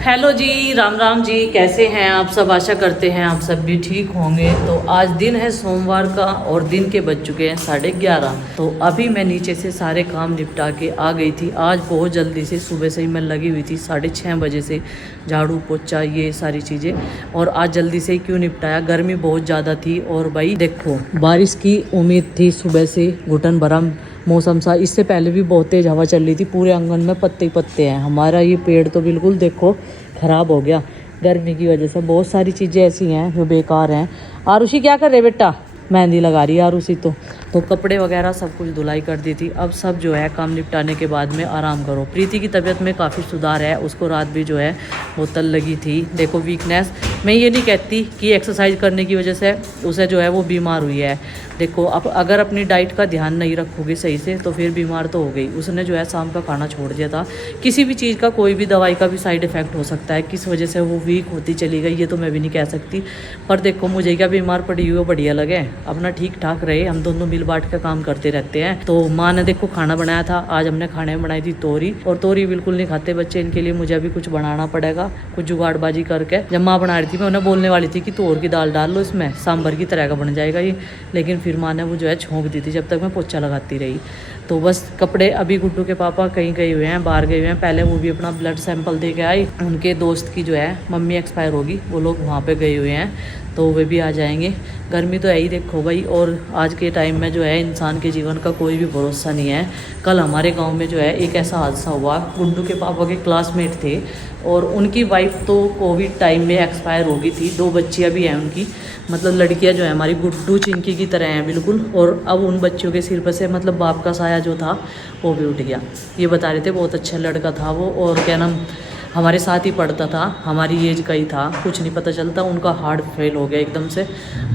Hello जी, राम राम जी, कैसे हैं आप सब। आशा करते हैं आप सब भी ठीक होंगे। तो आज दिन है सोमवार का और दिन के बज चुके हैं 11:30। तो अभी मैं नीचे से सारे काम निपटा के आ गई थी। आज बहुत जल्दी से सुबह से ही मैं लगी हुई थी, 6:30 बजे से झाड़ू पोछा ये सारी चीज़ें। और आज जल्दी से ही क्यों निपटाया, गर्मी बहुत ज़्यादा थी। और भाई देखो, बारिश की उम्मीद थी सुबह से, घुटन भरा मौसम सा। इससे पहले भी बहुत तेज़ हवा चल रही थी, पूरे आंगन में पत्ते ही पत्ते हैं। हमारा ये पेड़ तो बिल्कुल देखो ख़राब हो गया गर्मी की वजह से। बहुत सारी चीज़ें ऐसी हैं जो बेकार हैं। आरुषि क्या कर रहे बेटा? मेहंदी लगा रही है आरुषि। तो कपड़े वगैरह सब कुछ धुलाई कर दी थी। अब सब जो है काम निपटाने के बाद में आराम करो। प्रीति की तबीयत में काफ़ी सुधार है, उसको रात भी जो है बोतल लगी थी। देखो वीकनेस, मैं ये नहीं कहती कि एक्सरसाइज करने की वजह से उसे जो है वो बीमार हुई है। देखो अब अगर अपनी डाइट का ध्यान नहीं रखोगे सही से तो फिर बीमार तो हो गई। उसने जो है शाम का खाना छोड़ दिया था। किसी भी चीज़ का, कोई भी दवाई का भी साइड इफ़ेक्ट हो सकता है। किस वजह से वो वीक होती चली गई ये तो मैं भी नहीं कह सकती। पर देखो मुझे क्या बीमार पड़ी हुई वो बढ़िया लगे, अपना ठीक ठाक रहे। हम दोनों मिल बांट कर काम करते रहते हैं। तो माँ ने देखो खाना बनाया था। आज हमने खाने में बनाई थी तोरी, और तोरी बिल्कुल नहीं खाते बच्चे। इनके लिए मुझे अभी कुछ बनाना पड़ेगा, कुछ जुगाड़बाजी करके। जब माँ बना रही थी मैं उन्हें बोलने वाली थी कि तोर की दाल डाल लो इसमें, सांभर की तरह का बन जाएगा ये। लेकिन फिर माँ ने वो जो है छोंक दी थी जब तक मैं पोछा लगाती रही। तो बस कपड़े, अभी गुड्डू के पापा कहीं गए हुए हैं, बाहर गए हुए हैं। पहले वो भी अपना ब्लड सैंपल दे के आई। उनके दोस्त की जो है मम्मी एक्सपायर होगी, वो लोग वहाँ पे गए हुए हैं, तो वे भी आ जाएंगे। गर्मी तो है ही देखो भाई। और आज के टाइम में जो है इंसान के जीवन का कोई भी भरोसा नहीं है। कल हमारे गांव में जो है एक ऐसा हादसा हुआ। गुड्डू के पापा के क्लासमेट थे और उनकी वाइफ तो कोविड टाइम में एक्सपायर हो गई थी। 2 बच्चियाँ भी हैं उनकी, मतलब लड़कियां जो है हमारी गुड्डू चिंकी की तरह हैं बिल्कुल। और अब उन बच्चियों के सिर पर से मतलब बाप का साया जो था वो भी उठ गया। ये बता रहे थे बहुत अच्छा लड़का था वो, और क्या नाम, हमारे साथ ही पढ़ता था, हमारी एज का ही था। कुछ नहीं पता चलता, उनका हार्ट फेल हो गया एकदम से।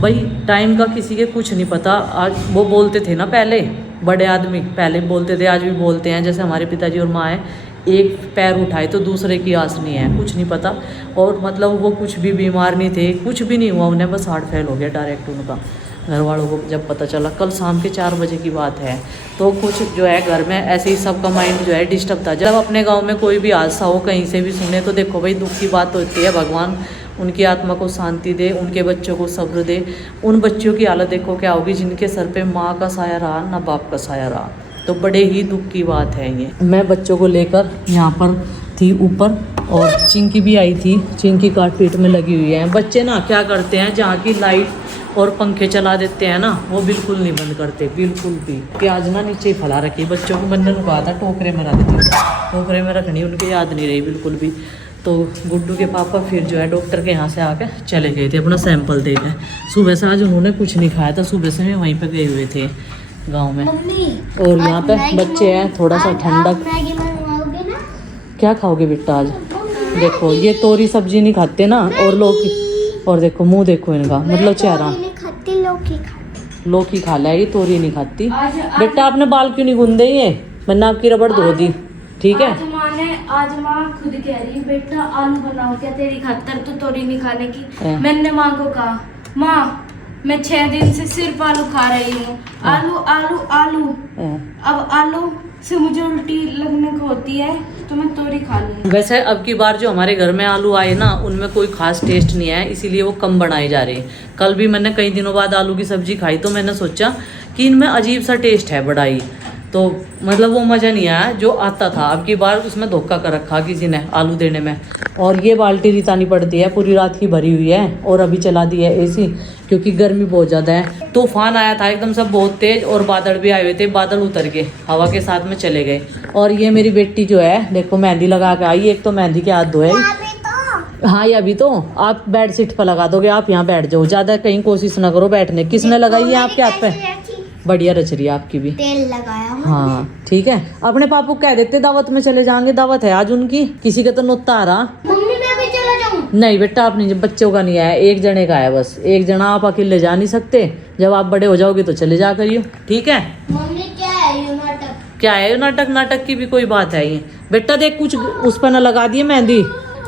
भाई टाइम का किसी के कुछ नहीं पता। आज वो बोलते थे ना, पहले बड़े आदमी पहले बोलते थे, आज भी बोलते हैं। जैसे हमारे पिताजी और माँ है, एक पैर उठाए तो दूसरे की आस नहीं है, कुछ नहीं पता। और मतलब वो कुछ भी बीमार नहीं थे, कुछ भी नहीं हुआ उन्हें, बस हार्ट फेल हो गया डायरेक्ट उनका। घर वालों को जब पता चला, कल शाम के 4 बजे की बात है। तो कुछ जो है घर में ऐसे ही सबका माइंड जो है डिस्टर्ब था। जब अपने गांव में कोई भी हादसा हो, कहीं से भी सुने, तो देखो भाई दुख की बात होती है। भगवान उनकी आत्मा को शांति दे, उनके बच्चों को सब्र दे। उन बच्चों की हालत देखो क्या होगी जिनके सर पे माँ का साया रहा ना बाप का साया रहा। तो बड़े ही दुख की बात है ये। मैं बच्चों को लेकर यहाँ पर थी ऊपर, और चिंकी भी आई थी। चिंकी काट पीट में लगी हुई है। बच्चे ना क्या करते हैं, जहाँ की लाइट और पंखे चला देते हैं ना, वो बिल्कुल नहीं बंद करते, बिल्कुल भी। प्याज ना नीचे ही फैला रखी। बच्चों को मैंने कहा था टोकरे में रख दी, टोकरे में रखनी, उनकी याद नहीं रही बिल्कुल भी। तो गुड्डू के पापा फिर जो है डॉक्टर के यहाँ से आके चले गए थे अपना सैंपल देने। सुबह से आज उन्होंने कुछ नहीं खाया था, सुबह से वहीं पर गए हुए थे गाँव में। और यहाँ पे बच्चे हैं, थोड़ा सा ठंडक। क्या खाओगे बेटा आज? देखो ये तोरी सब्जी नहीं खाते ना, और लौकी, और देखो मुंह देखो इनका, मतलब चेहरा। लौकी खा लिया, ये तोरी नहीं खाती। बेटा आपने बाल क्यों नहीं गूंदे? ये मैंने आपकी रबड़ धो दी, ठीक है। आज माँ खुद कह रही बेटा आलू बनाओ क्या तेरी खातर, तो तोरी नहीं खाने की। मैंने माँ को कहा माँ मैं 6 दिन से सिर्फ आलू खा रही हूँ, आलू आलू आलू। अब आलू से मुझे उल्टी लगने को होती है तो मैं तोरी खा लूँ। वैसे अब की बार जो हमारे घर में आलू आए ना, उनमें कोई खास टेस्ट नहीं है, इसीलिए वो कम बनाए जा रहे हैं। कल भी मैंने कई दिनों बाद आलू की सब्जी खाई, तो मैंने सोचा कि इनमें अजीब सा टेस्ट है बड़ाई, तो मतलब वो मज़ा नहीं आया जो आता था। अब की बार उसमें धोखा कर रखा किसी ने आलू देने में। और ये बाल्टी रितानी पड़ती है, पूरी रात की भरी हुई है, और अभी चला दी है एसी क्योंकि गर्मी बहुत ज़्यादा है। तूफान आया था एकदम सब बहुत तेज़, और बादल भी आए हुए थे, बादल उतर के हवा के साथ में चले गए। और ये मेरी बेटी जो है देखो मेहंदी लगा के आई। एक तो मेहंदी के हाथ धोए। हाँ ये अभी तो आप बेड शीट पर लगा दोगे, आप यहाँ बैठ जाओ, ज़्यादा कहीं कोशिश ना करो बैठने। किसने लगाई है आपके हाथ पे? बढ़िया रच रही है आपकी भी, तेल लगाया। हाँ ठीक है। अपने पापू कह देते दावत में चले जाएंगे, दावत है आज उनकी, किसी का तो नुत्ता आ रहा। मम्मी मैं भी चला जाऊं? नहीं बेटा आप नहीं, बच्चों का नहीं आया, एक जने का है बस। एक जना आप अकेले जा नहीं सकते, जब आप बड़े हो जाओगे तो चले जा करियो, ठीक है। मम्मी क्या है ये नाटक? क्या है नाटक? नाटक की भी कोई बात है ये? बेटा देख कुछ उस पर ना लगा दिए मेहंदी।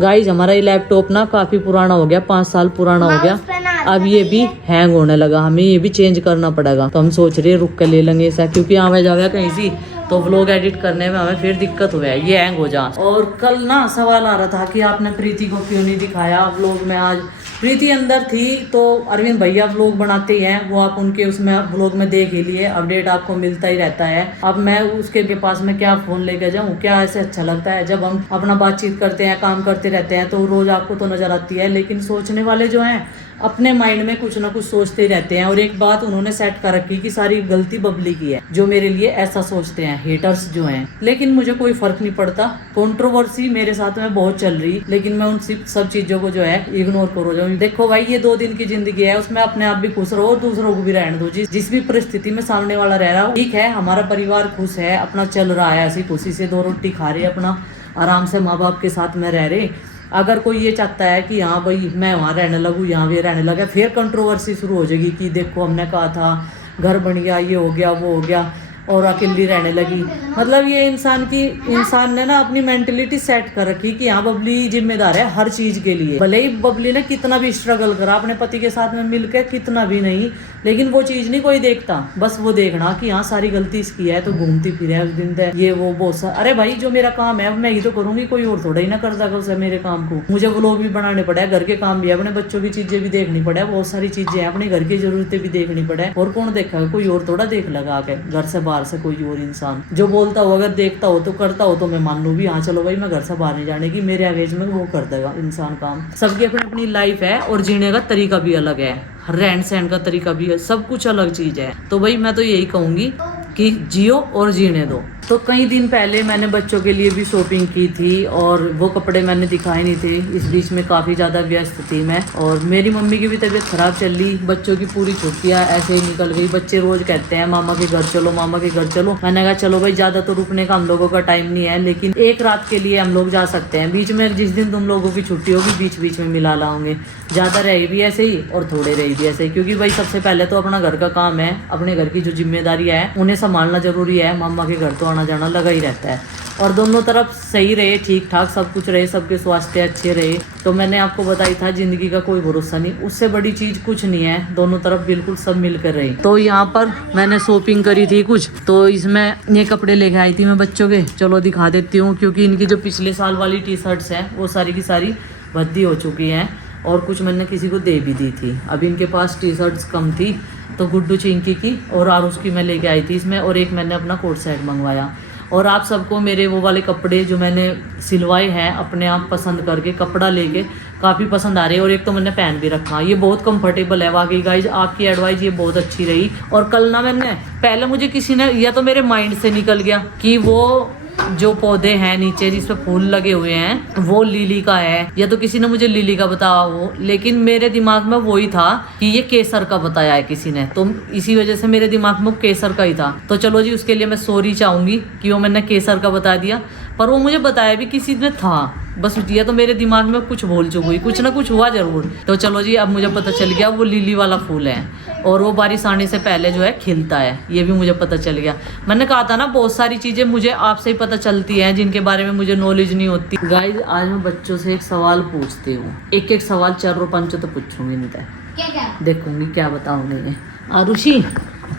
गाइज हमारा ये लैपटॉप ना काफ़ी पुराना हो गया, 5 साल पुराना हो गया। अब ये भी हैंग होने लगा, हमें ये भी चेंज करना पड़ेगा। तो हम सोच रहे रुक कर ले लेंगे ऐसा, क्योंकि आवे जावे कहीं सी तो व्लॉग एडिट करने में हमें फिर दिक्कत हुआ है, ये हैंग हो जा। और कल ना सवाल आ रहा था कि आपने प्रीति को क्यों नहीं दिखाया व्लॉग में। आज प्रीति अंदर थी तो अरविंद भैया व्लॉग बनाते ही हैं, वो आप उनके उसमें व्लॉग में देख ही लिए, अपडेट आपको मिलता ही रहता है। अब मैं उसके पास में क्या फोन लेके जाऊं, क्या ऐसे अच्छा लगता है। जब हम अपना बातचीत करते हैं, काम करते रहते हैं तो रोज आपको तो नजर आती है, लेकिन सोचने वाले जो हैं अपने माइंड में कुछ ना कुछ सोचते ही रहते हैं। और एक बात उन्होंने सेट कर रखी कि सारी गलती बबली की है, जो मेरे लिए ऐसा सोचते हैं हेटर्स जो हैं। लेकिन मुझे कोई फर्क नहीं पड़ता, कंट्रोवर्सी मेरे साथ में बहुत चल रही, लेकिन मैं उन सब चीजों को जो है इग्नोर करो जाऊँ। देखो भाई, ये 2 दिन की जिंदगी है, उसमें अपने आप भी खुश रहो और दूसरों को भी रहने दो। जिस भी परिस्थिति में सामने वाला रह रहा हो, ठीक है, हमारा परिवार खुश है, अपना चल रहा है, ऐसी खुशी से 2 रोटी खा रहे, अपना आराम से माँ बाप के साथ में रह रहे। अगर कोई ये चाहता है कि हाँ भाई मैं वहाँ रहने लगूँ, यहाँ भी रहने लगा, फिर कंट्रोवर्सी शुरू हो जाएगी कि देखो हमने कहा था, घर बन गया, ये हो गया, वो हो गया, और अकेली रहने लगी। मतलब ये इंसान ने ना अपनी मेंटलिटी सेट कर रखी कि हाँ बबली जिम्मेदार है हर चीज के लिए। भले ही बबली ने कितना भी स्ट्रगल करा अपने पति के साथ में मिलकर, कितना भी नहीं, लेकिन वो चीज नहीं कोई देखता। बस वो देखना कि हाँ सारी गलती इसकी है, तो घूमती फिरे उस दिन तक ये वो बहुत सा। अरे भाई जो मेरा काम है मैं ही तो करूंगी, कोई और थोड़ा ही ना कर सका उसे मेरे काम को। मुझे व्लॉग भी बनाने पड़े, घर के काम भी है, अपने बच्चों की चीजें भी देखनी पड़े, बहुत सारी चीजें हैं, अपने घर की जरूरतें भी देखनी पड़े। और कौन देखा, कोई और थोड़ा देख लगा आके घर से बाहर से कोई और इंसान जो बोलता हो, अगर देखता हो तो करता हो तो मैं मान लूँ भी हाँ चलो भाई मैं घर से बाहर नहीं जाने की, मेरे अगेंस्ट में वो कर देगा इंसान काम। सबकी अपनी अपनी लाइफ है और जीने का तरीका भी अलग है, रहन सहन का तरीका भी है, सब कुछ अलग चीज है। तो भाई मैं तो यही कहूंगी कि जियो और जीने दो। तो कई दिन पहले मैंने बच्चों के लिए भी शॉपिंग की थी और वो कपड़े मैंने दिखाए नहीं थे, इस बीच में काफ़ी ज़्यादा व्यस्त थी मैं। और मेरी मम्मी की भी तबीयत ख़राब चल रही, बच्चों की पूरी छुट्टियाँ ऐसे ही निकल गई। बच्चे रोज़ कहते हैं मामा के घर चलो, मामा के घर चलो। मैंने कहा चलो भाई, ज़्यादा तो रुकने का हम लोगों का टाइम नहीं है, लेकिन एक रात के लिए हम लोग जा सकते हैं। बीच में जिस दिन तुम लोगों की छुट्टी होगी बीच बीच में मिला लाऊंगे। ज़्यादा रहे भी ऐसे ही और थोड़े रहे भी ऐसे ही, क्योंकि भाई सबसे पहले तो अपना घर का काम है, अपने घर की जो जिम्मेदारी है उन्हें संभालना जरूरी है। मामा के घर तो आना जाना लगा ही रहता है, और दोनों तरफ सही रहे, ठीक ठाक सब कुछ रहे, सबके स्वास्थ्य अच्छे रहे। तो मैंने आपको बताई था जिंदगी का कोई भरोसा नहीं, उससे बड़ी चीज कुछ नहीं है, दोनों तरफ बिल्कुल सब मिलकर रहे। तो यहाँ पर मैंने शॉपिंग करी थी कुछ, तो इसमें ये कपड़े लेके आई थी मैं बच्चों के, चलो दिखा देती हूँ। क्योंकि इनकी जो पिछले साल वाली टी शर्ट्स हैं वो सारी की सारी भद्दी हो चुकी हैं, और कुछ मैंने किसी को दे भी दी थी। अब इनके पास टी शर्ट्स कम थी, तो गुड्डू चिंकी की और आरुष की मैं लेके आई थी इसमें, और एक मैंने अपना कोट सेट मंगवाया। और आप सबको मेरे वो वाले कपड़े जो मैंने सिलवाए हैं अपने आप पसंद करके, कपड़ा लेके काफ़ी पसंद आ रहे हैं, और एक तो मैंने पहन भी रखा, ये बहुत कंफर्टेबल है। वाकई गाइज आपकी एडवाइस ये बहुत अच्छी रही। और कल ना मैंने, पहले मुझे किसी ने, या तो मेरे माइंड से निकल गया कि वो जो पौधे हैं नीचे जिसपे फूल लगे हुए हैं वो लिली का है, या तो किसी ने मुझे लिली का बताया हो, लेकिन मेरे दिमाग में वही था कि ये केसर का बताया है किसी ने, तो इसी वजह से मेरे दिमाग में केसर का ही था। तो चलो जी, उसके लिए मैं सॉरी चाहूंगी कि वो मैंने केसर का बता दिया, पर वो मुझे बताया भी किसी ने था, बस दिया तो मेरे दिमाग में कुछ भूल चुकी, कुछ ना कुछ हुआ जरूर। तो चलो जी, अब मुझे पता चल गया वो लिली वाला फूल है, और वो बारिश आने से पहले जो है खिलता है, ये भी मुझे पता चल गया। मैंने कहा था ना बहुत सारी चीज़ें मुझे आपसे ही पता चलती हैं जिनके बारे में मुझे नॉलेज नहीं होती। गाइज आज मैं बच्चों से एक सवाल पूछती हूँ, एक एक सवाल 4-5 तो पूछूंगी, नहीं तो देखूंगी क्या बताऊंगी। आरुषि,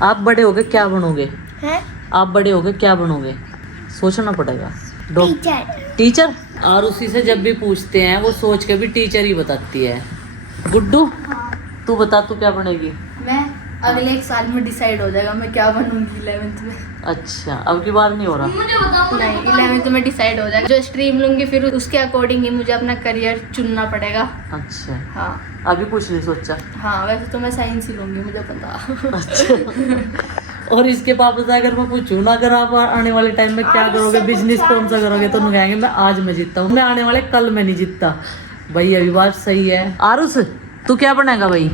आप बड़े होगे क्या बनोगे? आप बड़े होगे क्या बनोगे? सोचना पड़ेगा। टीचर। आरुषि से जब भी पूछते हैं वो सोच के भी टीचर ही बताती है। गुड्डू तू बता, तू क्या बनेगी? मैं अगले 1 साल में डिसाइड हो जाएगा मैं क्या बनूंगी 11th में। अच्छा, अब की बार नहीं हो रहा? मुझे बताओ। नहीं, 11th में डिसाइड हो जाएगा, जो स्ट्रीम लूंगी फिर उसके अकॉर्डिंग ही मुझे अपना करियर चुनना पड़ेगा। अच्छा हाँ, अभी कुछ नहीं सोचा? हाँ, वैसे तो मैं साइंस ही लूंगी, मुझे पता। अच्छा। और इसके पापा से अगर मैं पूछूं ना, अगर आप आने वाले टाइम में क्या करोगे, बिजनेस कौन सा करोगे, तो उन्हें कहेंगे मैं आज मैं जीतता हूँ, मैं आने वाले कल में नहीं जीतता। भाई अभी बात सही है। आरुष तू क्या बनेगा भाई?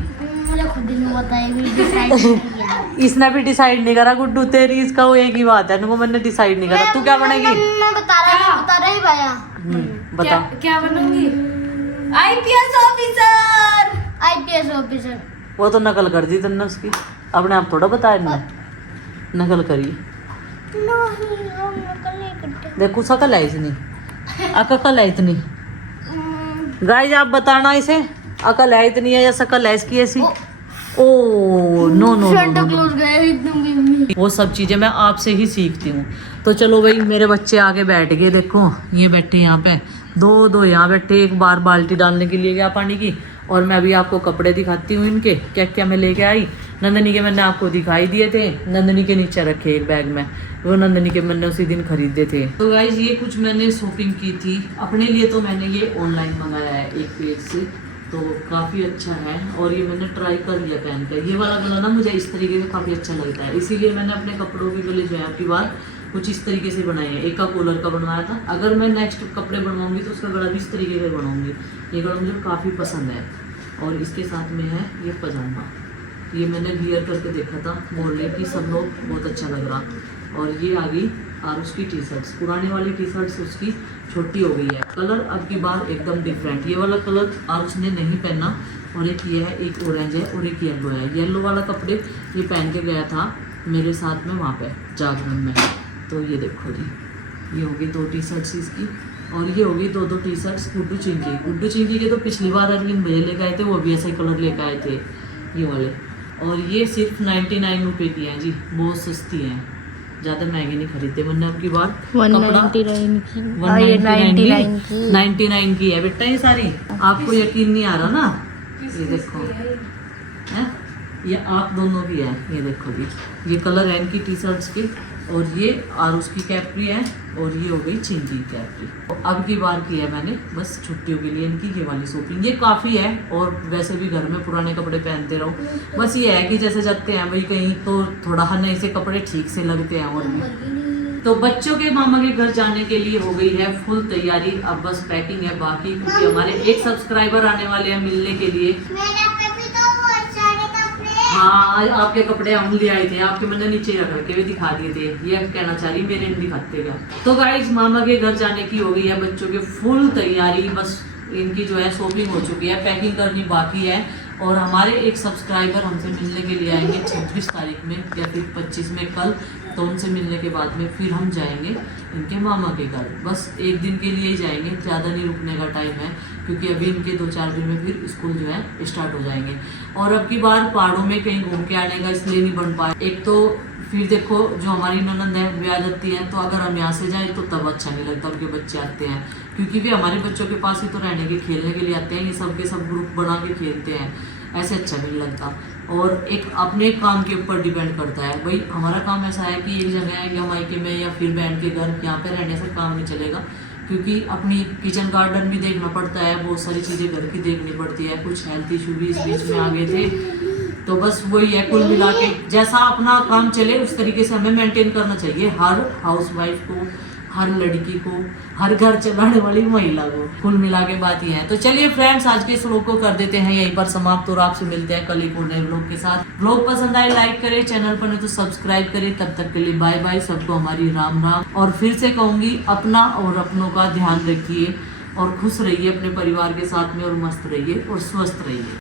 मुझे खुद नहीं पता है, डिसाइड नहीं किया। इसने भी डिसाइड नहीं करा गुड्डू, तेरी इसका वो एक ही बात है, वो मैंने डिसाइड नहीं करा। तू क्या बनेगी? मैं बता रहा ही भैया। बता क्या बनूंगी? IPS officer. IPS officer. वो तो नकल कर दी तुमने उसकी, अपने आप थोड़ा बताया नहीं, नकल करी। देखो शकल है इतनी, अकल है इतनी। गाइस आप बताना इसे, अकल है इतनी है या शकल है इसकी ऐसी? Oh no no Santa no Claus गया एकदम गेम। वो सब चीजें मैं आपसे ही सीखती हूँ। तो चलो भाई मेरे बच्चे आगे बैठ गए, देखो ये बैठे यहाँ पे, दो दो यहाँ बैठे, एक बार बाल्टी डालने के लिए गया पानी की। और मैं अभी आपको कपड़े दिखाती हूँ इनके, क्या क्या मैं लेके आई। नंदनी के मैंने आपको दिखाई दिए थे, नंदनी के नीचे रखे एक बैग में, वो नंदनी के मैंने उसी दिन खरीदे थे। तो गाइज ये कुछ मैंने शॉपिंग की थी अपने लिए, तो मैंने ये ऑनलाइन मंगाया है एक पेज से, तो काफ़ी अच्छा है। और ये मैंने ट्राई कर लिया पहन कर, ये वाला गला ना मुझे इस तरीके से काफ़ी अच्छा लगता है, इसीलिए मैंने अपने कपड़ों के गले जो है आपकी बार कुछ इस तरीके से बनाए हैं। एक का कॉलर का बनवाया था, अगर मैं नेक्स्ट कपड़े बनवाऊंगी तो उसका गला भी इस तरीके का बनवाऊंगी। ये गला मुझे काफ़ी पसंद है। और इसके साथ में है ये पजामा, ये मैंने वियर करके देखा था, बोल रहे कि सब लोग बहुत अच्छा लग रहा। और ये आ गई और उसकी टी शर्ट्स, पुरानी वाली टी शर्ट्स उसकी छोटी हो गई है। कलर अब की बार एकदम डिफरेंट, ये वाला कलर आज उसने नहीं पहना। और एक ये है, एक ऑरेंज है और एक येलो है। येलो वाला कपड़े ये पहन के गया था मेरे साथ में वहाँ पे जागरण में। तो ये देखो जी, ये होगी दो टी शर्ट्स इसकी, और ये होगी दो टी शर्ट्स गुड्डू चिंकी। गुड्डू चिंकी के तो पिछली बार अरविंद भैया लेके आए थे, वो भी ऐसे कलर लेके आए थे ये वाले। और ये सिर्फ 99 रुपये की हैं जी, बहुत सस्ती हैं, ज़्यादा महंगी नहीं खरीदते मैंने अब की बार। 199 की, 99 की है बेटा ये सारी। आपको यकीन नहीं आ रहा ना, ये देखो है, ये आप दोनों की है, ये देखो जी, ये कलर है इनकी टी शर्ट्स के। और ये और उसकी कैप्री है, और ये हो गई चिंकी कैप्री। तो अब की बार की है मैंने बस छुट्टियों के लिए इनकी ये वाली शॉपिंग, ये काफ़ी है। और वैसे भी घर में पुराने कपड़े पहनते रहो, बस ये है कि जैसे जाते हैं भाई कहीं तो थोड़ा नए से कपड़े ठीक से लगते हैं। और भी तो बच्चों के मामा के घर जाने के लिए हो गई है फुल तैयारी, अब बस पैकिंग है बाकी, क्योंकि हमारे एक सब्सक्राइबर आने वाले हैं मिलने के लिए। हाँ आपके कपड़े हम ले आए थे, आपके मैंने नीचे रख के भी दिखा दिए थे, ये कहना चाह रही मेरे नहीं दिखाते क्या। तो गाइस मामा के घर जाने की हो गई है बच्चों की फुल तैयारी, बस इनकी जो है शॉपिंग हो चुकी है, पैकिंग करनी बाकी है। और हमारे एक सब्सक्राइबर हमसे मिलने के लिए आएंगे 26 तारीख में या फिर 25 में कल, तो उनसे मिलने के बाद में फिर हम जाएंगे इनके मामा के घर। बस एक दिन के लिए ही जाएंगे, ज़्यादा नहीं रुकने का टाइम है, क्योंकि अभी इनके 2-4 दिन में फिर स्कूल जो है स्टार्ट हो जाएंगे। और अब की बार पहाड़ों में कहीं घूम के आने का इसलिए नहीं बन पाया, एक तो फिर देखो जो हमारी ननद है वे आ जाती हैं, तो अगर हम यहाँ से जाए तो तब अच्छा नहीं लगता, उनके बच्चे आते हैं, क्योंकि वे हमारे बच्चों के पास ही तो रहने के खेलने के लिए आते हैं, ये सब के सब ग्रुप बना के खेलते हैं, ऐसे अच्छा नहीं लगता। और एक अपने काम के ऊपर डिपेंड करता है भाई, हमारा काम ऐसा है कि एक जगह है या मायके में या फिर बहन के घर, यहाँ पे रहने से काम नहीं चलेगा, क्योंकि अपनी किचन गार्डन भी देखना पड़ता है, बहुत सारी चीज़ें घर की देखनी पड़ती है, कुछ हेल्थ इशू भी इस बीच में आ गए थे। तो बस वही है, कुल मिला के जैसा अपना काम चले उस तरीके से हमें मेंटेन करना चाहिए, हर हाउसवाइफ को, हर लड़की को, हर घर चलाने वाली महिला को, कुल मिला के बात ये है। तो चलिए फ्रेंड्स, आज के इस व्लॉग को कर देते हैं यहीं पर समाप्त, और आपसे मिलते हैं कल एक और नए व्लॉग के साथ। व्लॉग पसंद आए लाइक करें, चैनल पर नहीं तो सब्सक्राइब करें। तब तक के लिए बाय बाय, सबको हमारी राम राम। और फिर से कहूँगी, अपना और अपनों का ध्यान रखिए और खुश रहिए अपने परिवार के साथ में, और मस्त रहिए और स्वस्थ रहिए।